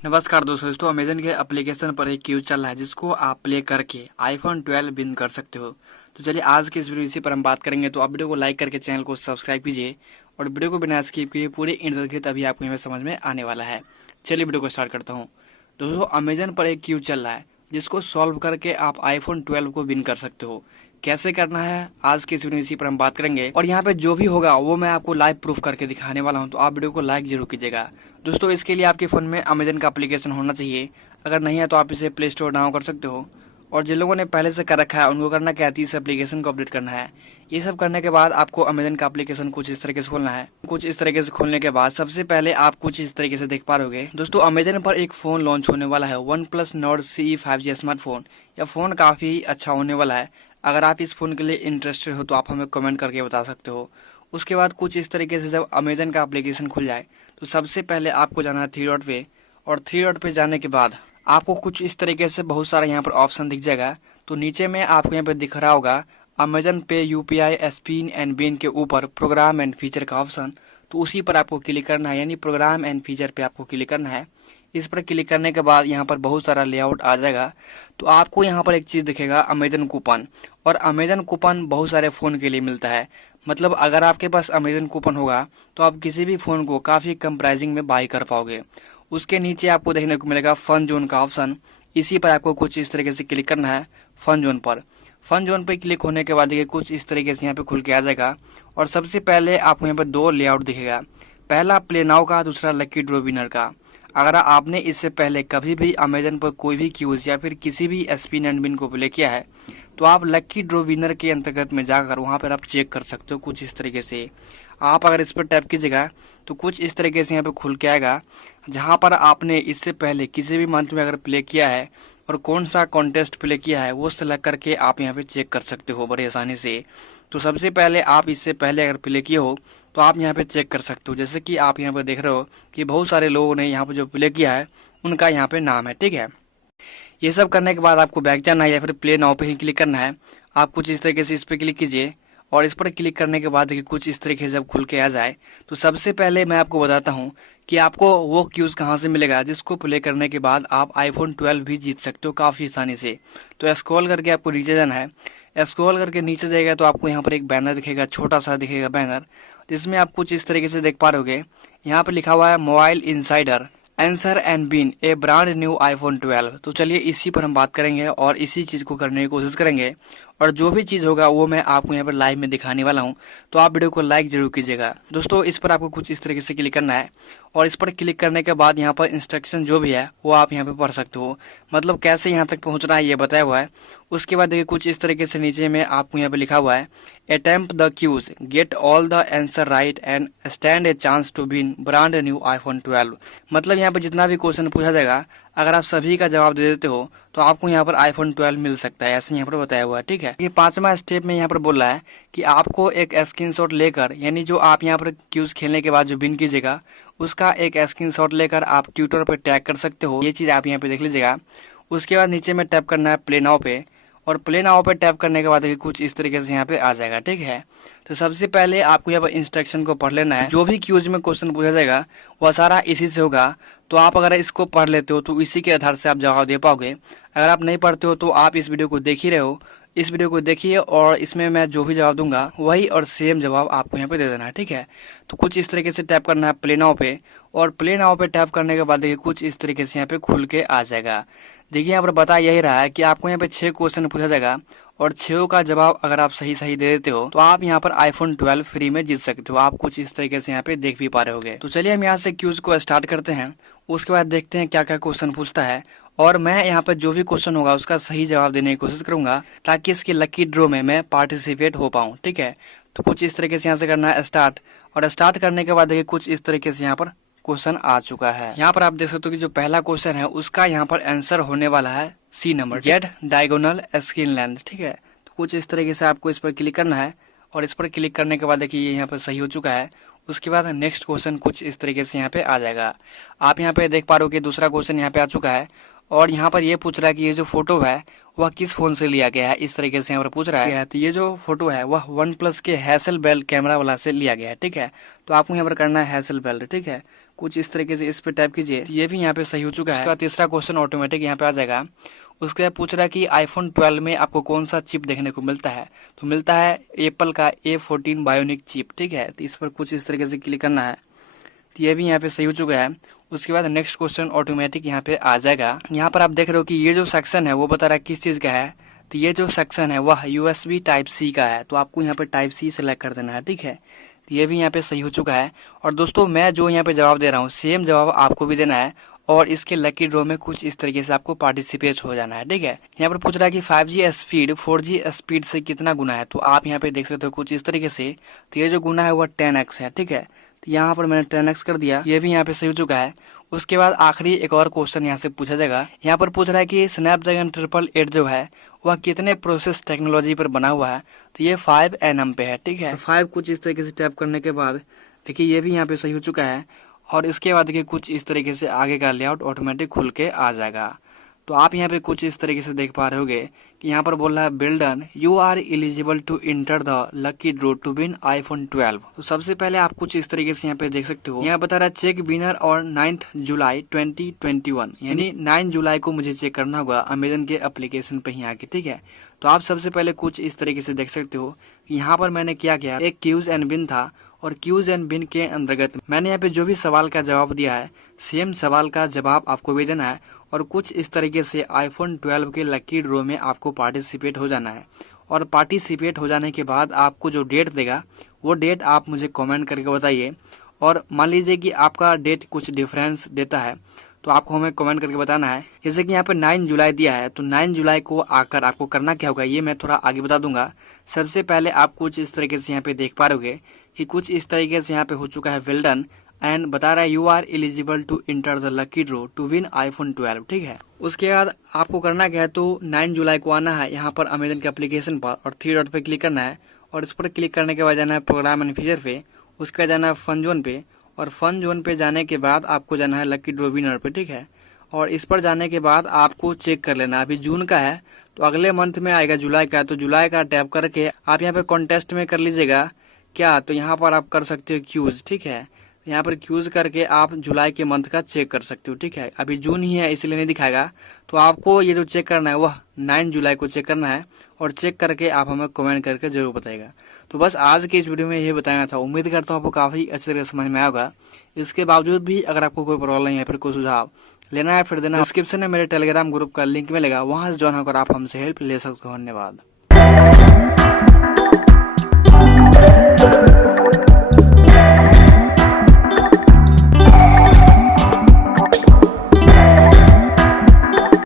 नमस्कार दोस्तों अमेजन के एप्लीकेशन पर एक क्यूज चल रहा है जिसको आप प्ले करके आईफोन 12 विन कर सकते हो। तो चलिए आज के इस वीडियो इसी पर हम बात करेंगे। तो आप वीडियो को लाइक करके चैनल को सब्सक्राइब कीजिए और वीडियो को बिना स्किप किए पूरी इंटरनेट अभी आपको यहाँ समझ में आने वाला है। चलिए वीडियो को स्टार्ट करता हूँ। दोस्तों अमेजन पर एक क्यूज चल रहा है जिसको सॉल्व करके आप आईफोन 12 को विन कर सकते हो। कैसे करना है आज के इस वीडियो इसी पर हम बात करेंगे और यहाँ पे जो भी होगा वो मैं आपको लाइव प्रूफ करके दिखाने वाला हूँ। तो आप वीडियो को लाइक जरूर कीजिएगा। दोस्तों इसके लिए आपके फ़ोन में अमेजन का एप्लीकेशन होना चाहिए। अगर नहीं है तो आप इसे प्ले स्टोर डाउन कर सकते हो। और जिन लोगों ने पहले से कर रखा है उनको करना क्या है, इस एप्लीकेशन को अपडेट करना है। ये सब करने के बाद आपको अमेजन का एप्लीकेशन कुछ इस तरीके से खोलना है। कुछ इस तरीके से खोलने के बाद सबसे पहले आप कुछ इस तरीके से देख पा रहोगे। दोस्तों अमेजन पर एक फ़ोन लॉन्च होने वाला है, one plus Nord CE 5G smartphone. यह फ़ोन काफ़ी अच्छा होने वाला है। अगर आप इस फ़ोन के लिए इंटरेस्टेड हो तो आप हमें कमेंट करके बता सकते हो। उसके बाद कुछ इस तरीके से जब अमेजन का एप्लीकेशन खुल जाए तो सबसे पहले आपको जाना है थ्री डॉट पे। और थ्री डॉट पे जाने के बाद आपको कुछ इस तरीके से बहुत सारा यहाँ पर ऑप्शन दिख जाएगा। तो नीचे में आपको यहाँ पर दिख रहा होगा अमेजन पे UPI स्पिन एंड बिन के ऊपर प्रोग्राम एंड फीचर का ऑप्शन। तो उसी पर आपको क्लिक करना है, यानी प्रोग्राम एंड फीचर पे आपको क्लिक करना है। इस पर क्लिक करने के बाद यहाँ पर बहुत सारा लेआउट आ जाएगा। तो आपको यहाँ पर एक चीज़ दिखेगा अमेजन कूपन। और अमेजन कूपन बहुत सारे फ़ोन के लिए मिलता है। मतलब अगर आपके पास अमेजन कूपन होगा तो आप किसी भी फ़ोन को काफ़ी कम प्राइसिंग में बाई कर पाओगे। उसके नीचे आपको देखने को मिलेगा फन जोन का ऑप्शन। इसी पर आपको कुछ इस तरीके से क्लिक करना है फन जोन पर। फन जोन पर क्लिक होने के बाद देखिए कुछ इस तरीके से यहाँ पे खुल के आ जाएगा। और सबसे पहले आपको यहाँ पर दो लेआउट दिखेगा, पहला प्ले नाउ का, दूसरा लकी ड्रॉ विनर का। अगर आपने इससे पहले कभी भी अमेजन पर कोई भी क्यूज या फिर किसी भी स्पिन एंड विन को प्ले किया है तो आप लकी ड्रॉ विनर के अंतर्गत में जाकर वहां पर आप चेक कर सकते हो। कुछ इस तरीके से आप अगर इस पर टैप कीजिएगा तो कुछ इस तरीके से यहाँ पे खुल के आएगा, जहां पर आपने इससे पहले किसी भी मंथ में अगर प्ले किया है और कौन सा कॉन्टेस्ट प्ले किया है वो सेलेक्ट करके आप यहाँ पे चेक कर सकते हो बड़े आसानी से। तो सबसे पहले आप इससे पहले अगर प्ले किए हो तो आप यहाँ पे चेक कर सकते हो। जैसे कि आप यहाँ पे देख रहे हो कि बहुत सारे लोगों ने यहाँ पे जो प्ले किया है उनका यहाँ पे नाम है, ठीक है। ये सब करने के बाद आपको बैक जाना है या फिर प्ले नाउ पे ही क्लिक करना है। आप कुछ इस तरीके से इस पर क्लिक कीजिए और इस पर क्लिक करने के बाद देखिए कुछ इस तरीके से जब खुल के आ जाए तो सबसे पहले मैं आपको बताता हूँ कि आपको वो क्यूज कहाँ से मिलेगा जिसको प्ले करने के बाद आप आईफोन 12 भी जीत सकते हो काफ़ी आसानी से। तो स्क्रॉल करके आपको नीचे जाना है। स्क्रॉल करके नीचे जाएगा तो आपको यहाँ पर एक बैनर दिखेगा, छोटा सा दिखेगा बैनर, जिसमें आप कुछ इस तरीके से देख पा रहोगे। यहाँ पर लिखा हुआ है mobile insider answer and win a brand new iPhone 12। तो चलिए इसी पर हम बात करेंगे और इसी चीज़ को करने की कोशिश करेंगे। और जो भी चीज़ होगा वो मैं आपको यहाँ पर लाइव में दिखाने वाला हूँ। तो आप वीडियो को लाइक जरूर कीजिएगा। दोस्तों इस पर आपको कुछ इस तरीके से क्लिक करना है और इस पर क्लिक करने के बाद यहाँ पर इंस्ट्रक्शन जो भी है वो आप यहाँ पे पढ़ सकते हो। मतलब कैसे यहाँ तक पहुँचना है ये बताया हुआ है। उसके बाद देखिए कुछ इस तरीके से नीचे में आपको यहाँ पे लिखा हुआ है attempt the quiz, get all the answer right and stand a chance to win brand new iPhone 12। मतलब यहाँ पे जितना भी क्वेश्चन पूछा जाएगा अगर आप सभी का जवाब दे देते हो तो आपको यहाँ पर आईफोन 12 मिल सकता है, ऐसे यहाँ पर बताया हुआ है, ठीक है। ये पांचवा स्टेप में यहाँ पर बोल रहा है कि आपको एक स्क्रीनशॉट लेकर, यानी जो आप यहाँ पर क्यूज खेलने के बाद जो विन कीजिएगा उसका एक स्क्रीनशॉट लेकर आप ट्विटर पर टैग कर सकते हो। ये चीज़ आप यहाँ पे देख लीजिएगा। उसके बाद नीचे में टैप करना है प्ले नाउ पे और प्ले नाउ पे टैप करने के बाद कुछ इस तरीके से यहाँ पे आ जाएगा, ठीक है। तो सबसे पहले आपको यहाँ पर इंस्ट्रक्शन को पढ़ लेना है। जो भी क्यूज में क्वेश्चन पूछा जाएगा वह सारा इसी से होगा। तो आप अगर इसको पढ़ लेते हो तो इसी के आधार से आप जवाब दे पाओगे। अगर आप नहीं पढ़ते हो तो आप इस वीडियो को देख ही रहे हो, इस वीडियो को देखिए और इसमें मैं जो भी जवाब दूंगा वही और सेम जवाब आपको यहाँ पे दे देना है, ठीक है। तो कुछ इस तरीके से टैप करना है प्ले नाउ पे और प्ले नाउ पे टैप करने के बाद देखिए कुछ इस तरीके से यहाँ पे खुल के आ जाएगा। देखिए यहाँ पर बता यही रहा है कि आपको यहाँ पे 6 क्वेश्चन पूछा जाएगा और 6 का जवाब अगर आप सही सही दे देते हो तो आप यहाँ पर आईफोन 12 फ्री में जीत सकते हो। आप कुछ इस तरीके से यहाँ पे देख भी पा रहे होगे। तो चलिए हम यहाँ से क्यूज को स्टार्ट करते हैं। उसके बाद देखते हैं क्या क्या क्वेश्चन पूछता है और मैं यहाँ पर जो भी क्वेश्चन होगा उसका सही जवाब देने की कोशिश करूंगा ताकि इसकी लकी ड्रॉ में मैं पार्टिसिपेट हो पाऊँ, ठीक है। तो कुछ इस तरीके से यहाँ से करना है स्टार्ट और स्टार्ट करने के बाद देखिए कुछ इस तरीके से यहाँ पर क्वेश्चन आ चुका है। यहाँ पर आप देख सकते हो कि जो पहला क्वेश्चन है उसका यहाँ पर आंसर होने वाला है C number, Z diagonal screen length, ठीक है। तो कुछ इस तरीके से आपको इस पर क्लिक करना है और इस पर क्लिक करने के बाद देखिए ये यहाँ पर सही हो चुका है। उसके बाद नेक्स्ट क्वेश्चन कुछ इस तरीके से यहाँ पे आ जाएगा। आप यहाँ पे देख पा रहे हो कि दूसरा क्वेश्चन यहाँ पे आ चुका है और यहाँ पर ये पूछ रहा है कि ये जो फोटो है वह किस फोन से लिया गया है, इस तरीके से यहाँ पर पूछ रहा है। तो ये जो फोटो है वह वन प्लस के हैसलबेल कैमरा वाला से लिया गया है, ठीक है। तो आपको यहाँ पर करना है हैसलबेल, ठीक है। कुछ इस तरीके से इस पे टाइप कीजिए, ये भी यहाँ पे सही हो चुका है। इसका तीसरा क्वेश्चन ऑटोमेटिक यहाँ पे आ जाएगा। उसके बाद पूछ रहा है कि आईफोन 12 में आपको कौन सा चिप देखने को मिलता है, तो मिलता है एप्पल का A14 बायोनिक चिप, ठीक है। तो इस पर कुछ इस तरीके से क्लिक करना है, तो ये भी यहाँ पे सही हो चुका है। उसके बाद नेक्स्ट क्वेश्चन ऑटोमेटिक यहाँ पे आ जाएगा। यहाँ पर आप देख रहे हो कि ये जो सेक्शन है वो बता रहा है किस चीज का है, तो ये जो सेक्शन है वह USB टाइप C का है, तो आपको यहाँ पे टाइप C सेलेक्ट कर देना है, ठीक है। तो ये भी यहाँ पे सही हो चुका है। और दोस्तों मैं जो यहाँ पे जवाब दे रहा हूँ सेम जवाब आपको भी देना है, और इसके लकी ड्रॉ में कुछ इस तरीके से आपको पार्टिसिपेट हो जाना है, ठीक है। यहाँ पर पूछ रहा है कि 5G स्पीड 4G स्पीड से कितना गुना है, तो आप यहाँ पे देख सकते हो कुछ इस तरीके से। तो ये जो गुना है वह 10x है, ठीक है। तो यहाँ पर मैंने 10x कर दिया, ये भी यहाँ पे सही हो चुका है। उसके बाद आखिरी एक और क्वेश्चन यहाँ से पूछा जाएगा। यहाँ पर पूछ रहा है कि स्नैपड्रैगन 888 जो है वह कितने प्रोसेस टेक्नोलॉजी पर बना हुआ है, तो ये 5nm पे है, ठीक है। 5 कुछ इस तरीके से टैप करने के बाद देखिए ये भी यहाँ पे सही हो चुका है। और इसके बाद देखिए कुछ इस तरीके से आगे का लेआउट ऑटोमेटिक खुल के आ जाएगा। तो आप यहाँ पे कुछ इस तरीके से देख पा रहे होगे कि यहाँ पर बोल रहा है बिल्डन you are eligible to enter the lucky draw to win iPhone 12। तो सबसे पहले आप कुछ इस तरीके से यहाँ पे देख सकते हो। यहाँ बता रहा है चेक विनर और 9 जुलाई 2021, यानी 9 जुलाई को मुझे चेक करना होगा अमेजन के एप्लीकेशन पे ही आके, ठीक है। तो आप सबसे पहले कुछ इस तरीके से देख सकते हो कि यहाँ पर मैंने क्या किया, एक क्यूज एंड विन था, और क्यूज एंड विन के अंतर्गत मैंने यहाँ पे जो भी सवाल का जवाब दिया है सेम सवाल का जवाब आपको भी देना है, और कुछ इस तरीके से iPhone 12 के लकी ड्रॉ में आपको पार्टिसिपेट हो जाना है। और पार्टिसिपेट हो जाने के बाद आपको जो डेट देगा वो डेट आप मुझे कमेंट करके बताइए। और मान लीजिए कि आपका डेट कुछ डिफरेंस देता है तो आपको हमें कमेंट करके बताना है। जैसे कि यहाँ पे 9 जुलाई दिया है, तो 9 जुलाई को आकर आपको करना क्या होगा ये मैं थोड़ा आगे बता दूंगा। सबसे पहले आप कुछ इस तरीके से यहाँ पे देख पा रहे कि कुछ इस तरीके से यहाँ पे हो चुका है वेल डन, एंड बता रहा है you are eligible to enter the lucky draw to win iPhone 12, ठीक है। उसके बाद आपको करना क्या है, तो 9 जुलाई को आना है यहाँ पर अमेजन के एप्लीकेशन पर और 3 डॉट पे क्लिक करना है, और इस पर क्लिक करने के बाद जाना है प्रोग्राम एंड फीचर पे, उसके बाद जाना है फन जोन पे, और फन जोन पे जाने के बाद आपको जाना है लकी ड्रॉ विनर पे, ठीक है। और इस पर जाने के बाद आपको चेक कर लेना, अभी जून का है तो अगले मंथ में आएगा जुलाई का, तो जुलाई का टैप करके आप यहाँ पे कॉन्टेस्ट में कर लीजिएगा क्या, तो यहाँ पर आप कर सकते हो क्यूज, ठीक है। यहाँ पर क्यूज करके आप जुलाई के मंथ का चेक कर सकते हो, ठीक है। अभी जून ही है इसलिए नहीं दिखाएगा, तो आपको ये जो चेक करना है वह 9 जुलाई को चेक करना है, और चेक करके आप हमें कमेंट करके जरूर बताइएगा। तो बस आज के इस वीडियो में ये बताना था, उम्मीद करता हूँ आपको काफी अच्छे तरीके से समझ में आया होगा। इसके बावजूद भी अगर आपको कोई प्रॉब्लम या फिर कोई सुझाव लेना है फिर देना, डिस्क्रिप्शन में मेरे टेलीग्राम ग्रुप का लिंक मिलेगा, वहां से ज्वाइन होकर आप हमसे हेल्प ले सकते हो। धन्यवाद।